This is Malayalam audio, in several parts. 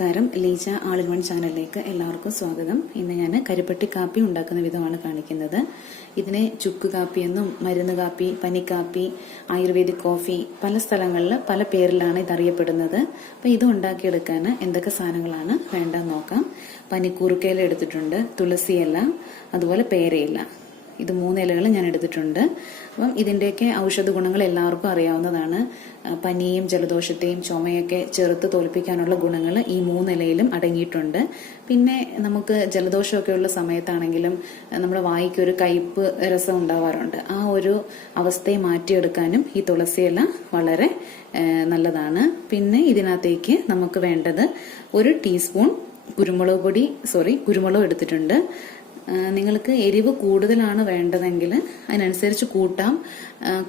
നമസ്കാരം. ലീജ ആൾ ഇൻ വൺ ചാനലിലേക്ക് എല്ലാവർക്കും സ്വാഗതം. ഇന്ന് ഞാൻ കരിപ്പെട്ടി കാപ്പി ഉണ്ടാക്കുന്ന വിധമാണ് കാണിക്കുന്നത്. ഇതിനെ ചുക്ക് കാപ്പി എന്നും മരുന്ന് കാപ്പി, പനിക്കാപ്പി, ആയുർവേദിക് കോഫി പല സ്ഥലങ്ങളിൽ പല പേരിലാണ് ഇതറിയപ്പെടുന്നത്. അപ്പോൾ ഇത് ഉണ്ടാക്കിയെടുക്കാൻ എന്തൊക്കെ സാധനങ്ങളാണ് വേണ്ടെന്ന് നോക്കാം. പനിക്കൂർക്കയില എടുത്തിട്ടുണ്ട്, തുളസിയില, അതുപോലെ പേരയില. ഇത് 3 ഇലകൾ ഞാൻ എടുത്തിട്ടുണ്ട്. അപ്പം ഇതിൻ്റെയൊക്കെ ഔഷധ ഗുണങ്ങൾ എല്ലാവർക്കും അറിയാവുന്നതാണ്. പനിയും ജലദോഷത്തെയും ചുമയൊക്കെ ചെറുത്ത് തോൽപ്പിക്കാനുള്ള ഗുണങ്ങൾ ഈ 3 ഇലയിലും അടങ്ങിയിട്ടുണ്ട്. പിന്നെ നമുക്ക് ജലദോഷമൊക്കെ ഉള്ള സമയത്താണെങ്കിലും നമ്മുടെ വായിക്കൊരു കയ്പ്പ് രസം ഉണ്ടാവാറുണ്ട്. ആ ഒരു അവസ്ഥയെ മാറ്റിയെടുക്കാനും ഈ തുളസിയില വളരെ നല്ലതാണ്. പിന്നെ ഇതിനകത്തേക്ക് നമുക്ക് വേണ്ടത് 1 ടീസ്പൂൺ കുരുമുളക് എടുത്തിട്ടുണ്ട്. നിങ്ങൾക്ക് എരിവ് കൂടുതലാണ് വേണ്ടതെങ്കിൽ അതിനനുസരിച്ച് കൂട്ടാം,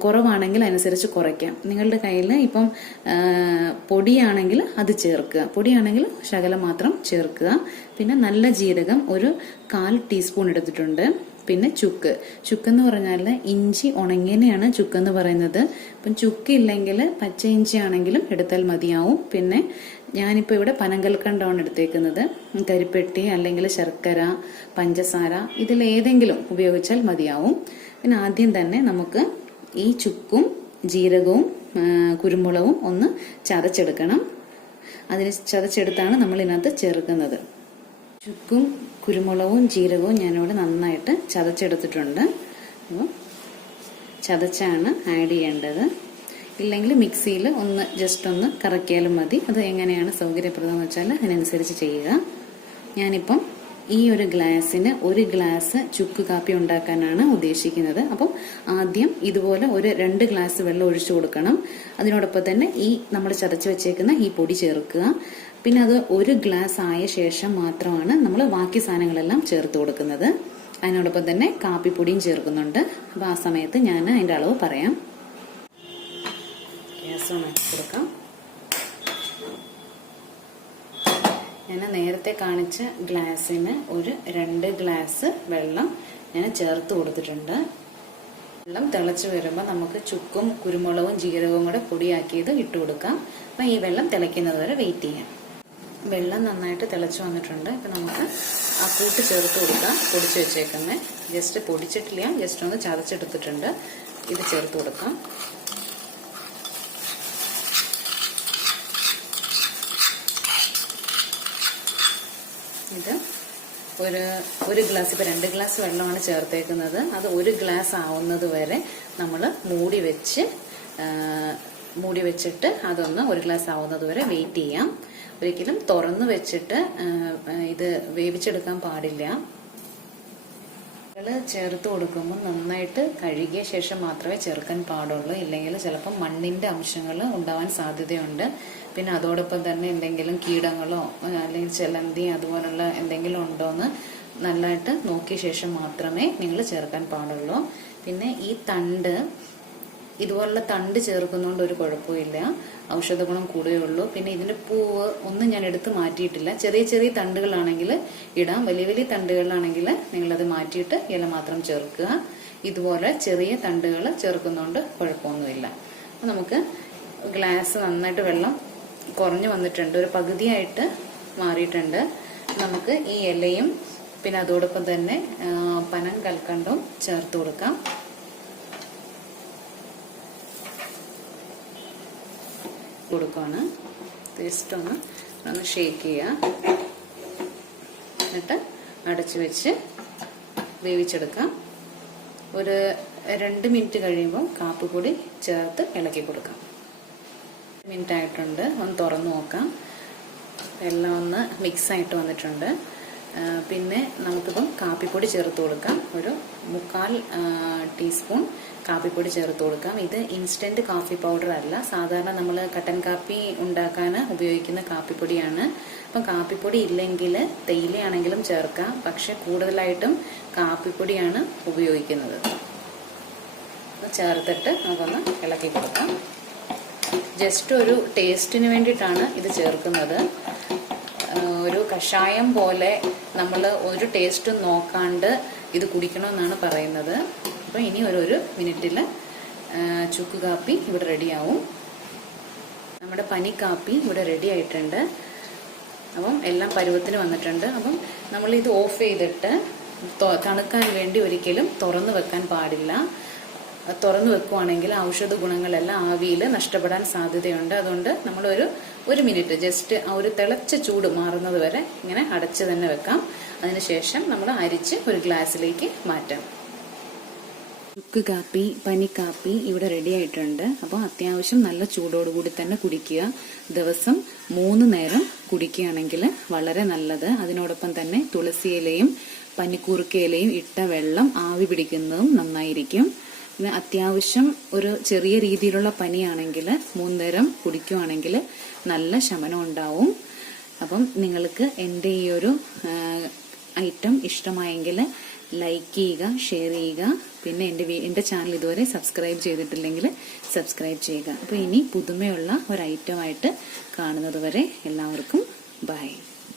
കുറവാണെങ്കിൽ അതിനനുസരിച്ച് കുറയ്ക്കാം. നിങ്ങളുടെ കയ്യിൽ ഇപ്പം പൊടിയാണെങ്കിൽ അത് ചേർക്കുക, പൊടിയാണെങ്കിൽ ശകലം മാത്രം ചേർക്കുക. പിന്നെ നല്ല ജീരകം 1/4 ടീസ്പൂൺ എടുത്തിട്ടുണ്ട്. പിന്നെ ചുക്കെന്ന് പറഞ്ഞാൽ ഇഞ്ചി ഉണങ്ങിയനെയാണ് ചുക്കെന്ന് പറയുന്നത്. ഇപ്പം ചുക്കില്ലെങ്കിൽ പച്ച ഇഞ്ചി ആണെങ്കിലും എടുത്താൽ മതിയാവും. പിന്നെ ഞാനിപ്പോൾ ഇവിടെ പനങ്കൽക്കണ്ടമാണ് എടുത്തേക്കുന്നത്. കരിപ്പെട്ടി അല്ലെങ്കിൽ ശർക്കര, പഞ്ചസാര ഇതിലേതെങ്കിലും ഉപയോഗിച്ചാൽ മതിയാവും. പിന്നെ ആദ്യം തന്നെ നമുക്ക് ഈ ചുക്കും ജീരകവും കുരുമുളകും ഒന്ന് ചതച്ചെടുക്കണം. അതിന് ചതച്ചെടുത്താണ് നമ്മൾ ഇതിനകത്ത് ചേർക്കുന്നത്. ചുക്കും കുരുമുളകും ജീരകവും ഞാനിവിടെ നന്നായിട്ട് ചതച്ചെടുത്തിട്ടുണ്ട്. അപ്പോൾ ചതച്ചാണ് ആഡ് ചെയ്യേണ്ടത്. ഇല്ലെങ്കിൽ മിക്സിയിൽ ജസ്റ്റ് ഒന്ന് കറക്കിയാലും മതി. അത് എങ്ങനെയാണ് സൗകര്യപ്രദമെന്ന് വെച്ചാൽ അതിനനുസരിച്ച് ചെയ്യുക. ഞാനിപ്പം ഈ ഒരു ഗ്ലാസ്സിന് 1 ഗ്ലാസ് ചുക്ക് കാപ്പി ഉണ്ടാക്കാനാണ് ഉദ്ദേശിക്കുന്നത്. അപ്പം ആദ്യം ഇതുപോലെ 2 ഗ്ലാസ് വെള്ളം ഒഴിച്ചു കൊടുക്കണം. അതിനോടൊപ്പം തന്നെ ഈ നമ്മൾ ചതച്ച് വെച്ചേക്കുന്ന ഈ പൊടി ചേർക്കുക. പിന്നെ അത് 1 ഗ്ലാസ് ആയ ശേഷം മാത്രമാണ് നമ്മൾ ബാക്കി സാധനങ്ങളെല്ലാം ചേർത്ത് കൊടുക്കുന്നത്. അതിനോടൊപ്പം തന്നെ കാപ്പിപ്പൊടിയും ചേർക്കുന്നുണ്ട്. അപ്പോൾ ആ സമയത്ത് ഞാൻ അതിൻ്റെ അളവ് പറയാം. ഗ്യാസ് ഓൺ ആക്കി കൊടുക്കാം. ഞാൻ നേരത്തെ കാണിച്ച ഗ്ലാസ്സിന് 2 ഗ്ലാസ് വെള്ളം ഞാൻ ചേർത്ത് കൊടുത്തിട്ടുണ്ട്. വെള്ളം തിളച്ച് വരുമ്പോൾ നമുക്ക് ചുക്കും കുരുമുളകും ജീരകവും കൂടെ പൊടിയാക്കിയത് ഇട്ട് കൊടുക്കാം. അപ്പം ഈ വെള്ളം തിളയ്ക്കുന്നത് വരെ വെയിറ്റ് ചെയ്യാം. വെള്ളം നന്നായിട്ട് തിളച്ച് വന്നിട്ടുണ്ട്. ഇപ്പം നമുക്ക് ആ കൂട്ട് ചേർത്ത് കൊടുക്കാം. പൊടിച്ച് വെച്ചേക്കുന്നത് ജസ്റ്റ് പൊടിച്ചിട്ടില്ല, ജസ്റ്റ് ഒന്ന് ചതച്ചെടുത്തിട്ടുണ്ട്. ഇത് ചേർത്ത് കൊടുക്കാം. ഇത് ഒരു ഗ്ലാസ്, ഇപ്പം 2 ഗ്ലാസ് വെള്ളമാണ് ചേർത്തേക്കുന്നത്. അത് 1 ഗ്ലാസ് ആവുന്നത് വരെ നമ്മൾ മൂടി വെച്ചിട്ട് അതൊന്ന് 1 ഗ്ലാസ് ആവുന്നത് വരെ വെയിറ്റ് ചെയ്യാം. ഒരിക്കലും തുറന്നു വെച്ചിട്ട് ഇത് വേവിച്ചെടുക്കാൻ പാടില്ല. ചേർത്ത് കൊടുക്കുമ്പോൾ നന്നായിട്ട് കഴുകിയ ശേഷം മാത്രമേ ചേർക്കാൻ പാടുള്ളൂ. ഇല്ലെങ്കിൽ ചിലപ്പോൾ മണ്ണിന്റെ അംശങ്ങൾ ഉണ്ടാവാൻ സാധ്യതയുണ്ട്. പിന്നെ അതോടൊപ്പം തന്നെ എന്തെങ്കിലും കീടങ്ങളോ അല്ലെങ്കിൽ ചെലന്തി അതുപോലുള്ള എന്തെങ്കിലും ഉണ്ടോയെന്ന് നല്ലതായിട്ട് നോക്കിയ ശേഷം മാത്രമേ നിങ്ങൾ ചേർക്കാൻ പാടുള്ളൂ. പിന്നെ ഈ ഇതുപോലുള്ള തണ്ട് ചേർക്കുന്നതുകൊണ്ട് ഒരു കുഴപ്പമില്ല, ഔഷധ ഗുണം കൂടുകയുള്ളൂ. പിന്നെ ഇതിന്റെ പൂവ് ഒന്നും ഞാൻ എടുത്ത് മാറ്റിയിട്ടില്ല. ചെറിയ ചെറിയ തണ്ടുകളാണെങ്കിൽ ഇടാം, വലിയ വലിയ തണ്ടുകളാണെങ്കിൽ നിങ്ങളത് മാറ്റിയിട്ട് ഇല മാത്രം ചേർക്കുക. ഇതുപോലെ ചെറിയ തണ്ടുകൾ ചേർക്കുന്നതുകൊണ്ട് കുഴപ്പമൊന്നുമില്ല. അപ്പം നമുക്ക് ഗ്ലാസ് നന്നായിട്ട് വെള്ളം കുറഞ്ഞു വന്നിട്ടുണ്ട്, ഒരു പകുതിയായിട്ട് മാറിയിട്ടുണ്ട്. നമുക്ക് ഈ ഇലയും പിന്നെ അതോടൊപ്പം തന്നെ പനം കൽക്കണ്ടവും ചേർത്ത് കൊടുക്കാം. കൊടുക്കുകയാണ്. ജസ്റ്റ് ഒന്ന് ഷേക്ക് ചെയ്യുക. എന്നിട്ട് അടച്ചു വെച്ച് വേവിച്ചെടുക്കാം. ഒരു 2 മിനിറ്റ് കഴിയുമ്പോൾ കാപ്പിപ്പൊടി ചേർത്ത് ഇളക്കി കൊടുക്കാം. 1 മിനിറ്റ് ആയിട്ടുണ്ട്. ഒന്ന് തുറന്നു നോക്കാം. എല്ലാം ഒന്ന് മിക്സ് ആയിട്ട് വന്നിട്ടുണ്ട്. പിന്നെ നമുക്കിപ്പം കാപ്പിപ്പൊടി ചേർത്ത് കൊടുക്കാം. ഒരു 1/4 ടീസ്പൂൺ കാപ്പിപ്പൊടി ചേർത്ത് കൊടുക്കാം. ഇത് ഇൻസ്റ്റന്റ് കാപ്പി പൗഡർ അല്ല, സാധാരണ നമ്മൾ കട്ടൻ കാപ്പി ഉണ്ടാക്കാൻ ഉപയോഗിക്കുന്ന കാപ്പിപ്പൊടിയാണ്. അപ്പം കാപ്പിപ്പൊടി ഇല്ലെങ്കിൽ തേയിലയാണെങ്കിലും ചേർക്കാം, പക്ഷെ കൂടുതലായിട്ടും കാപ്പിപ്പൊടിയാണ് ഉപയോഗിക്കുന്നത്. ചേർത്തിട്ട് നമുക്കൊന്ന് ഇളക്കി കൊടുക്കാം. ജസ്റ്റ് ഒരു ടേസ്റ്റിന് വേണ്ടിയിട്ടാണ് ഇത് ചേർക്കുന്നത്. ഒരു കഷായം പോലെ നമ്മൾ ഒരു ടേസ്റ്റും നോക്കാണ്ട് ഇത് കുടിക്കണമെന്നാണ് പറയുന്നത്. അപ്പോൾ ഇനി ഒരു മിനിറ്റിൽ ചുക്ക് കാപ്പി ഇവിടെ റെഡിയാവും. നമ്മുടെ പനിക്കാപ്പി ഇവിടെ റെഡി ആയിട്ടുണ്ട്. അപ്പം എല്ലാം പരുവത്തിന് വന്നിട്ടുണ്ട്. അപ്പം നമ്മളിത് ഓഫ് ചെയ്തിട്ട് തണുക്കാൻ വേണ്ടി ഒരിക്കലും തുറന്നു വെക്കാൻ പാടില്ല. തുറന്നു വെക്കുവാണെങ്കിൽ ഔഷധ ഗുണങ്ങളെല്ലാം ആവിയിൽ നഷ്ടപ്പെടാൻ സാധ്യതയുണ്ട്. അതുകൊണ്ട് നമ്മളൊരു 1 മിനിറ്റ് ജസ്റ്റ് ആ ഒരു തിളച്ച ചൂട് മാറുന്നത് വരെ ഇങ്ങനെ അടച്ച് തന്നെ വെക്കാം. അതിനുശേഷം നമ്മൾ അരിച്ച് ഒരു ഗ്ലാസ്സിലേക്ക് മാറ്റാം. ചുക്ക് കാപ്പി, പനിക്കാപ്പി ഇവിടെ റെഡി ആയിട്ടുണ്ട്. അപ്പോൾ അത്യാവശ്യം നല്ല ചൂടോടുകൂടി തന്നെ കുടിക്കുക. ദിവസം 3 നേരം കുടിക്കുകയാണെങ്കിൽ വളരെ നല്ലത്. അതിനോടൊപ്പം തന്നെ തുളസിയിലയും പനിക്കൂർക്കയിലയും ഇട്ട വെള്ളം ആവി പിടിക്കുന്നതും നന്നായിരിക്കും. പിന്നെ അത്യാവശ്യം ഒരു ചെറിയ രീതിയിലുള്ള പനിയാണെങ്കിൽ 3 നേരം കുടിക്കുകയാണെങ്കിൽ നല്ല ശമനം ഉണ്ടാവും. അപ്പം നിങ്ങൾക്ക് എൻ്റെ ഈ ഒരു ഐറ്റം ഇഷ്ടമായെങ്കിൽ ലൈക്ക് ചെയ്യുക, ഷെയർ ചെയ്യുക. പിന്നെ എൻ്റെ ചാനൽ ഇതുവരെ സബ്സ്ക്രൈബ് ചെയ്തിട്ടില്ലെങ്കിൽ സബ്സ്ക്രൈബ് ചെയ്യുക. അപ്പോൾ ഇനി പുതുമയുള്ള ഒരു ഐറ്റമായിട്ട് കാണുന്നത് വരെ എല്ലാവർക്കും ബൈ.